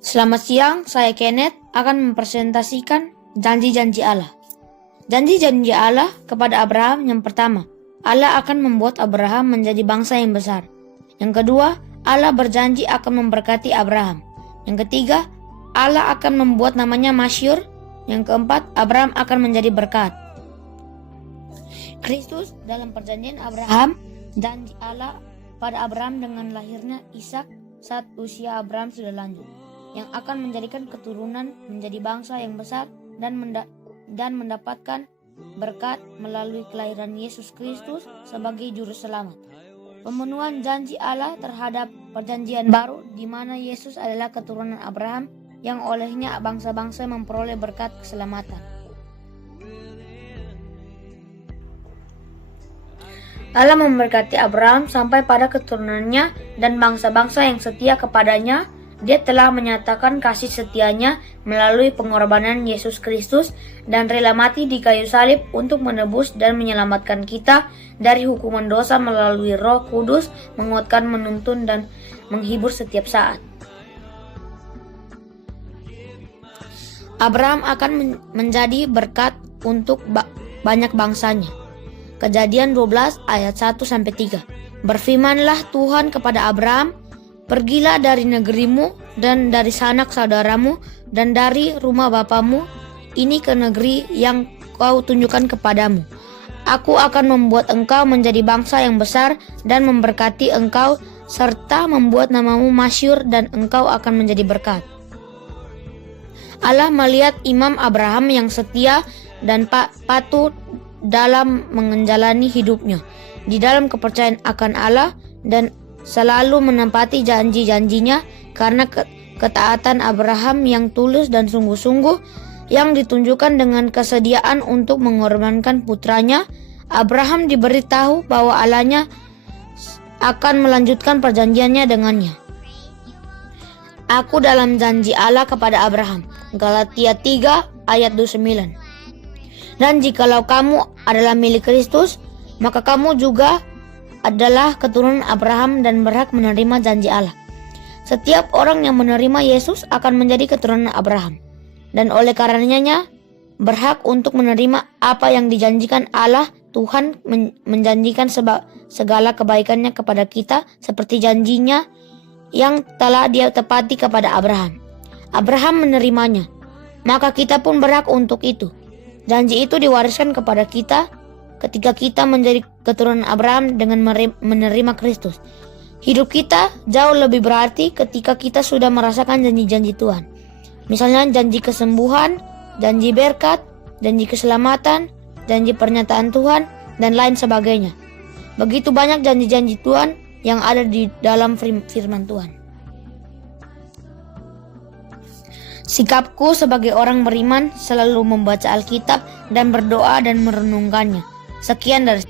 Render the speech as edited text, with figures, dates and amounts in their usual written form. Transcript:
Selamat siang, saya Kenneth akan mempresentasikan janji-janji Allah. Janji-janji Allah kepada Abraham yang pertama, Allah akan membuat Abraham menjadi bangsa yang besar. Yang kedua, Allah berjanji akan memberkati Abraham. Yang ketiga, Allah akan membuat namanya masyhur. Yang keempat, Abraham akan menjadi berkat. Kristus dalam perjanjian Abraham, janji Allah pada Abraham dengan lahirnya Ishak saat usia Abraham sudah lanjut, yang akan menjadikan keturunan menjadi bangsa yang besar dan mendapatkan berkat melalui kelahiran Yesus Kristus sebagai juru selamat. Pemenuhan janji Allah terhadap perjanjian baru di mana Yesus adalah keturunan Abraham yang olehnya bangsa-bangsa memperoleh berkat keselamatan. Allah memberkati Abraham sampai pada keturunannya dan bangsa-bangsa yang setia kepadanya. Dia telah menyatakan kasih setianya melalui pengorbanan Yesus Kristus dan rela mati di kayu salib untuk menebus dan menyelamatkan kita dari hukuman dosa melalui Roh Kudus, menguatkan, menuntun, dan menghibur setiap saat. Abraham akan menjadi berkat untuk banyak bangsanya. Kejadian 12 ayat 1-3. Berfirmanlah Tuhan kepada Abraham, "Pergilah dari negerimu dan dari sanak saudaramu dan dari rumah bapamu ini ke negeri yang kau tunjukkan kepadamu. Aku akan membuat engkau menjadi bangsa yang besar dan memberkati engkau serta membuat namamu masyhur dan engkau akan menjadi berkat." Allah melihat imam Abraham yang setia dan patuh dalam menjalani hidupnya di dalam kepercayaan akan Allah dan selalu menempati janji-janjinya karena ketaatan Abraham yang tulus dan sungguh-sungguh yang ditunjukkan dengan kesediaan untuk mengorbankan putranya. Abraham diberitahu bahwa Allahnya akan melanjutkan perjanjiannya dengannya. Aku dalam janji Allah kepada Abraham. Galatia 3 ayat 29. Dan jikalau kamu adalah milik Kristus, maka kamu juga adalah keturunan Abraham dan berhak menerima janji Allah. Setiap orang yang menerima Yesus akan menjadi keturunan Abraham, dan oleh karenanya berhak untuk menerima apa yang dijanjikan Allah. Tuhan menjanjikan segala kebaikannya kepada kita seperti janjinya yang telah Dia tepati kepada Abraham. Abraham menerimanya, maka kita pun berhak untuk itu. Janji itu diwariskan kepada kita ketika kita menjadi keturunan Abraham dengan menerima Kristus. Hidup kita jauh lebih berarti ketika kita sudah merasakan janji-janji Tuhan. Misalnya janji kesembuhan, janji berkat, janji keselamatan, janji pernyataan Tuhan, dan lain sebagainya. Begitu banyak janji-janji Tuhan yang ada di dalam firman Tuhan. Sikapku sebagai orang beriman selalu membaca Alkitab dan berdoa dan merenungkannya. Sekian dari